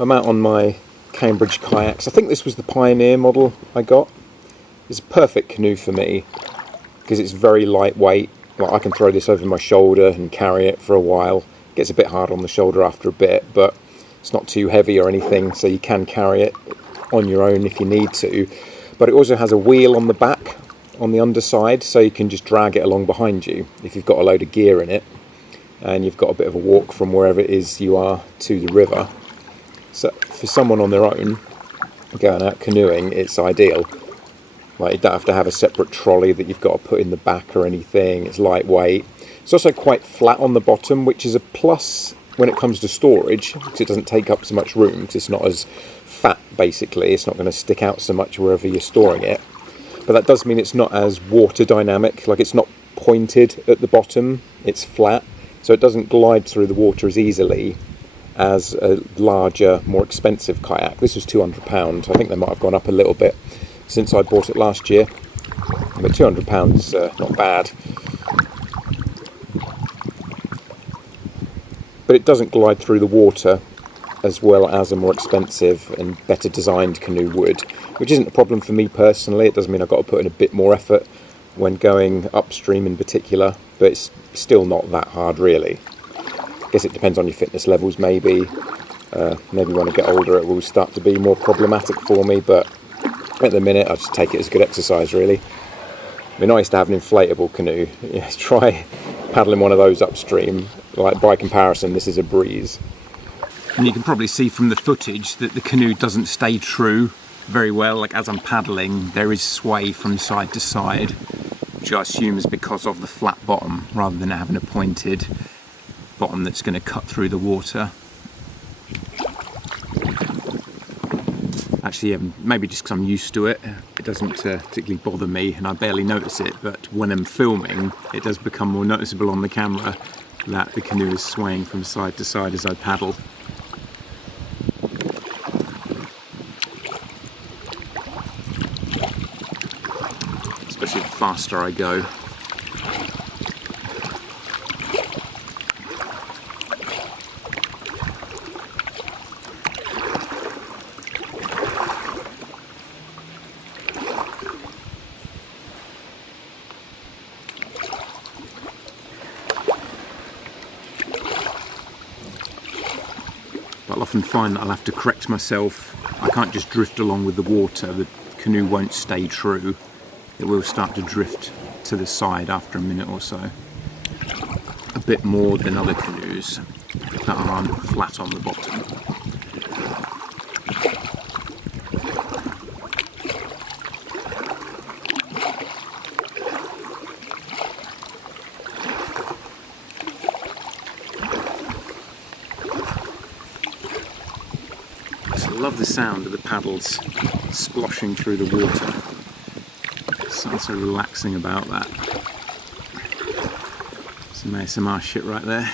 I'm out on my Cambridge Kayaks. I think this was the Pioneer model I got. It's a perfect canoe for me because it's very lightweight. Like, I can throw this over my shoulder and carry it for a while. It gets a bit hard on the shoulder after a bit, but it's not too heavy or anything, so you can carry it on your own if you need to. But it also has a wheel on the back, on the underside, so you can just drag it along behind you if you've got a load of gear in it and you've got a bit of a walk from wherever it is you are to the river. So for someone on their own going out canoeing, it's ideal. Like, you don't have to have a separate trolley that you've got to put in the back or anything. It's lightweight. It's also quite flat on the bottom, which is a plus when it comes to storage, because it doesn't take up so much room, because it's not as fat, basically. It's not going to stick out so much wherever you're storing it. But that does mean it's not as water dynamic. Like, it's not pointed at the bottom, it's flat, so it doesn't glide through the water as easily as a larger, more expensive kayak. This was £200. I think they might have gone up a little bit since I bought it last year, but £200 is not bad. But it doesn't glide through the water as well as a more expensive and better designed canoe would, which isn't a problem for me personally. It does mean I've got to put in a bit more effort when going upstream in particular, but it's still not that hard really. I guess it depends on your fitness levels, maybe. Maybe when I get older it will start to be more problematic for me, but at the minute I just take it as good exercise really. I mean, I used to have an inflatable canoe. Yeah, try paddling one of those upstream. Like, by comparison, this is a breeze. And you can probably see from the footage that the canoe doesn't stay true very well. Like, as I'm paddling, there is sway from side to side, which I assume is because of the flat bottom rather than having a pointed bottom that's going to cut through the water. Actually, maybe just because I'm used to it, it doesn't particularly bother me and I barely notice it, but when I'm filming it does become more noticeable on the camera that the canoe is swaying from side to side as I paddle. Especially the faster I go. But I'll often find that I'll have to correct myself. I can't just drift along with the water. The canoe won't stay true. It will start to drift to the side after a minute or so. A bit more than other canoes that aren't flat on the bottom. I love the sound of the paddles sploshing through the water. There's something so relaxing about that. Some ASMR shit right there.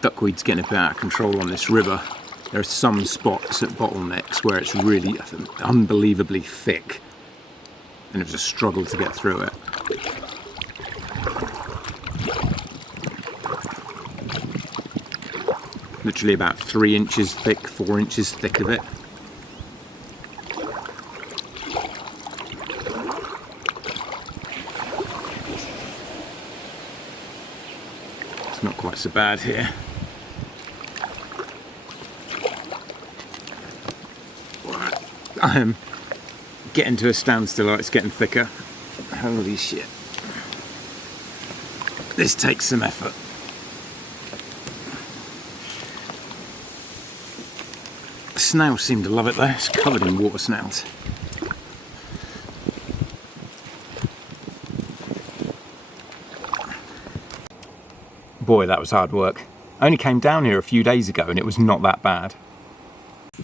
Duckweed's getting a bit out of control on this river. There are some spots at bottlenecks where it's really unbelievably thick and it's a struggle to get through it. Literally about 3 inches thick, 4 inches thick of it. It's not quite so bad here. I'm getting to a standstill. It's getting thicker. Holy shit. This takes some effort. snails seem to love it though. It's covered in water snails. Boy, that was hard work. I only came down here a few days ago and it was not that bad.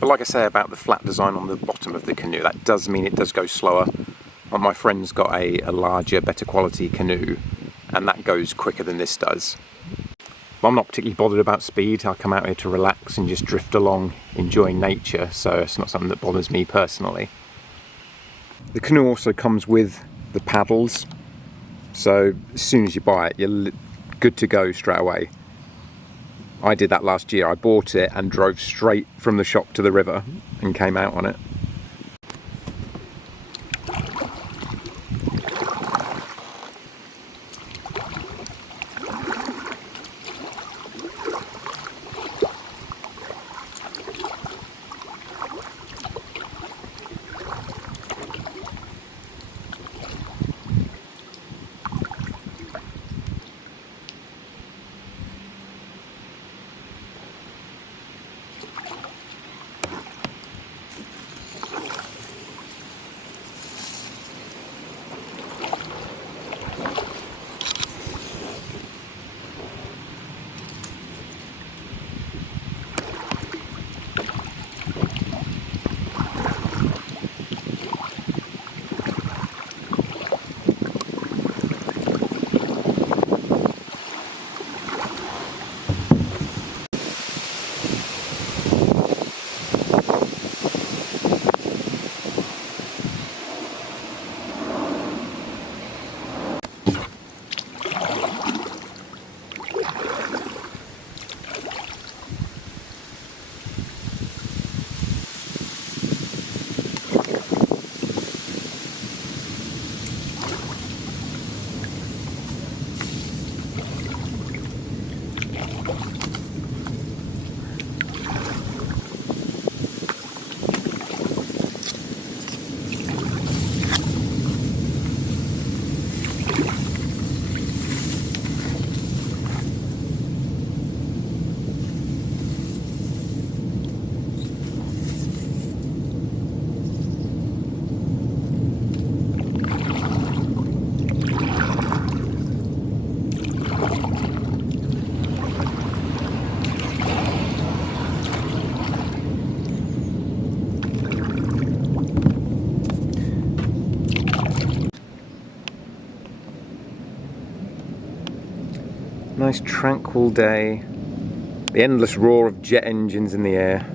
But like I say about the flat design on the bottom of the canoe, that does mean it does go slower. Well, my friend's got a larger, better quality canoe, and that goes quicker than this does. But I'm not particularly bothered about speed. I come out here to relax and just drift along, enjoying nature, so it's not something that bothers me personally. The canoe also comes with the paddles, so as soon as you buy it, you're good to go straight away. I did that last year. I bought it and drove straight from the shop to the river and came out on it. Nice tranquil day. The endless roar of jet engines in the air.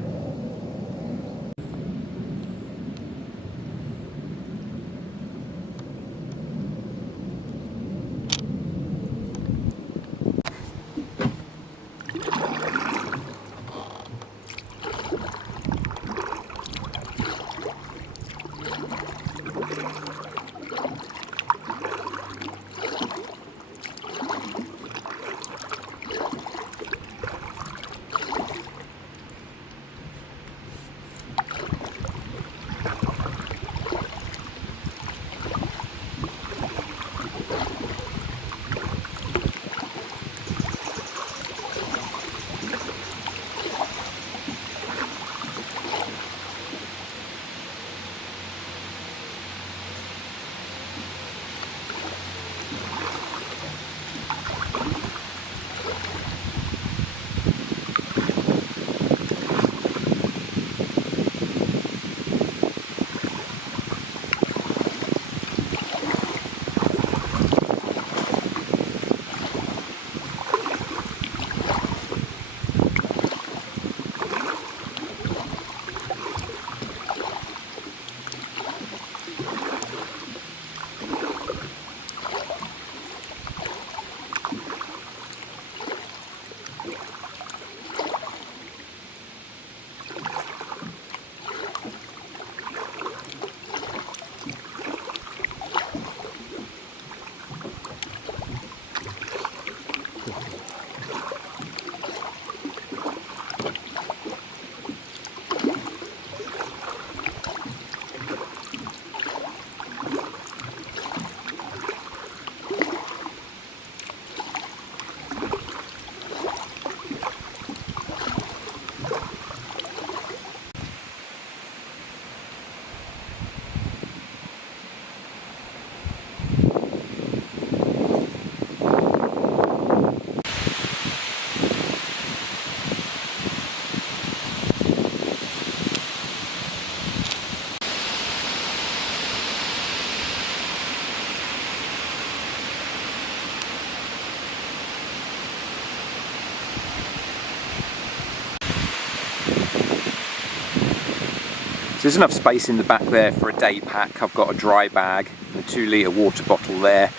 So there's enough space in the back there for a day pack. I've got a dry bag, a 2-litre water bottle there.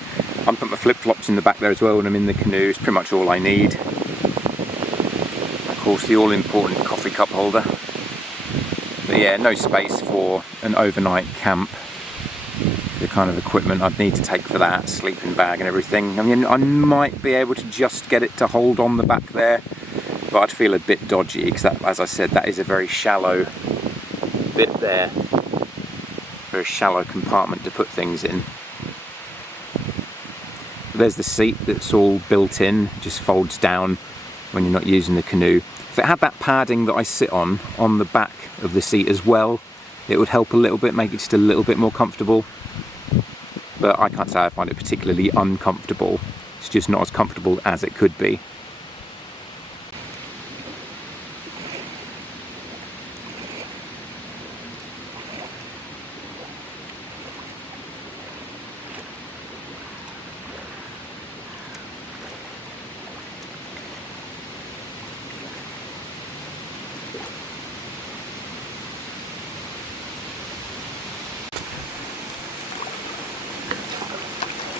I put my flip-flops in the back there as well when I'm in the canoe. It's pretty much all I need. Of course, the all-important coffee cup holder. But yeah, no space for an overnight camp. The kind of equipment I'd need to take for that, sleeping bag and everything. I mean, I might be able to just get it to hold on the back there, but I'd feel a bit dodgy because, as I said, that is a very shallow bit there. Very shallow compartment to put things in. There's the seat that's all built in, just folds down when you're not using the canoe. If it had that padding that I sit on the back of the seat as well, it would help a little bit, make it just a little bit more comfortable. But I can't say I find it particularly uncomfortable. It's just not as comfortable as it could be.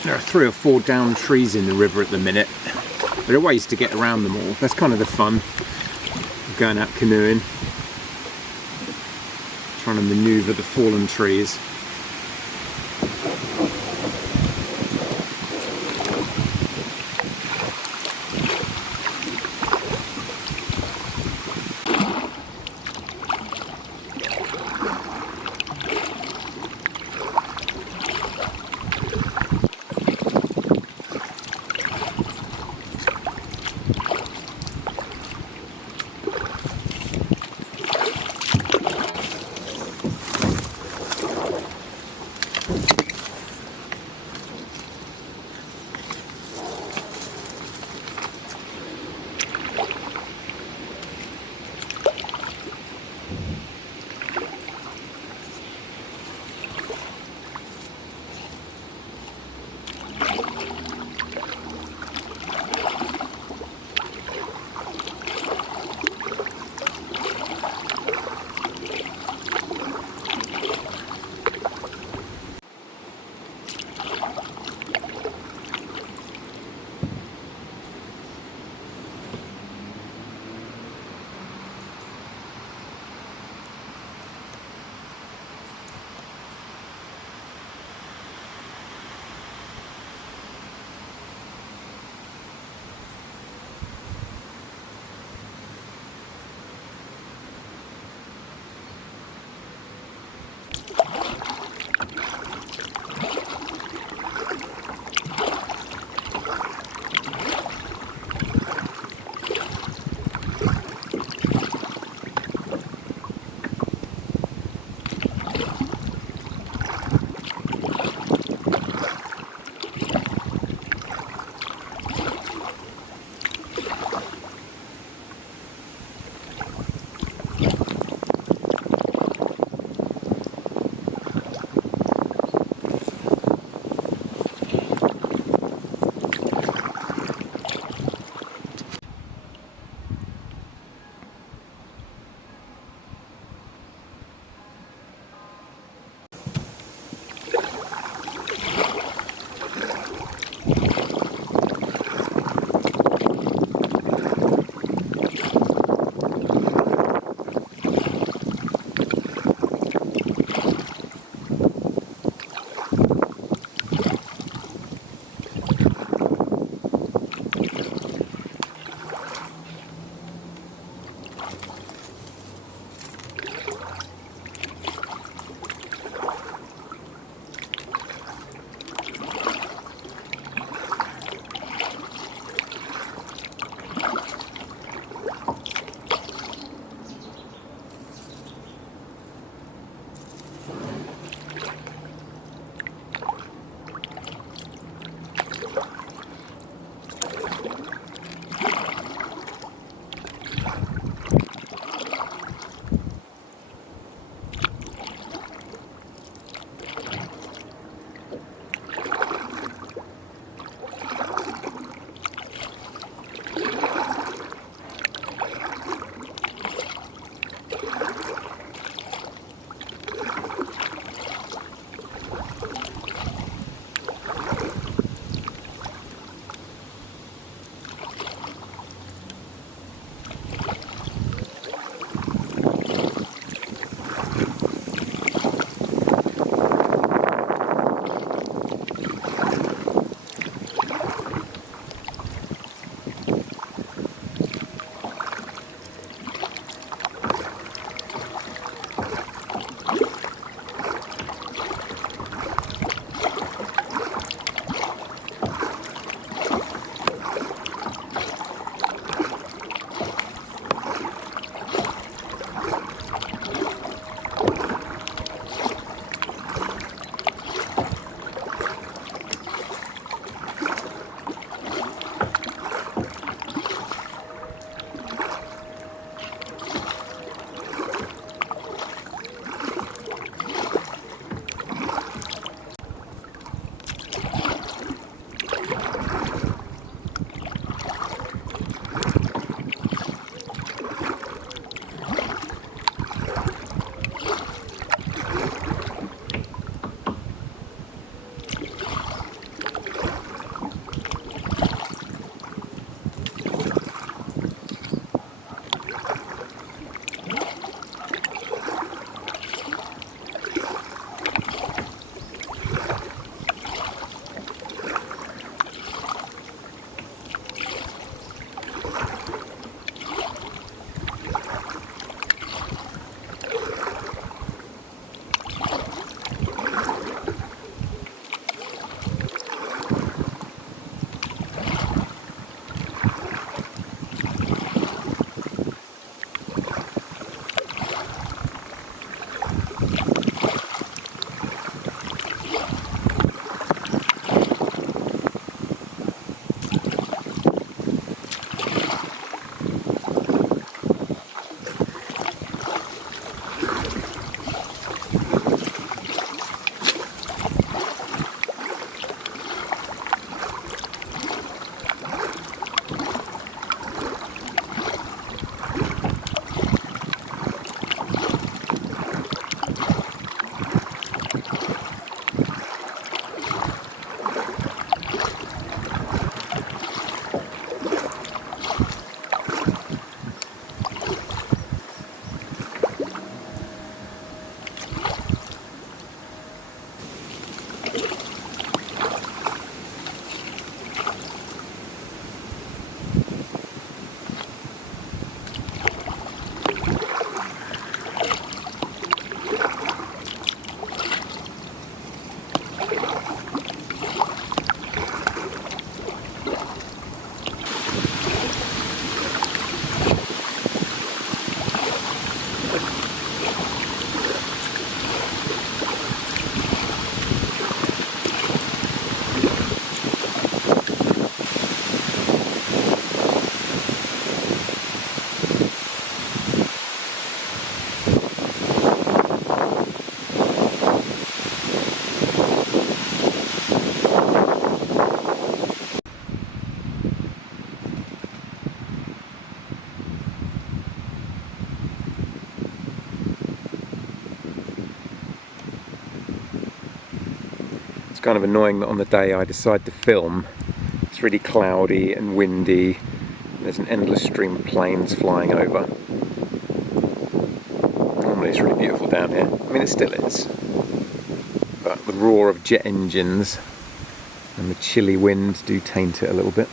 There are 3 or 4 downed trees in the river at the minute. There are ways to get around them all. That's kind of the fun of going out canoeing. Trying to manoeuvre the fallen trees. It's kind of annoying that on the day I decide to film, it's really cloudy and windy. There's an endless stream of planes flying over. Normally it's really beautiful down here. I mean, it still is. But the roar of jet engines and the chilly wind do taint it a little bit.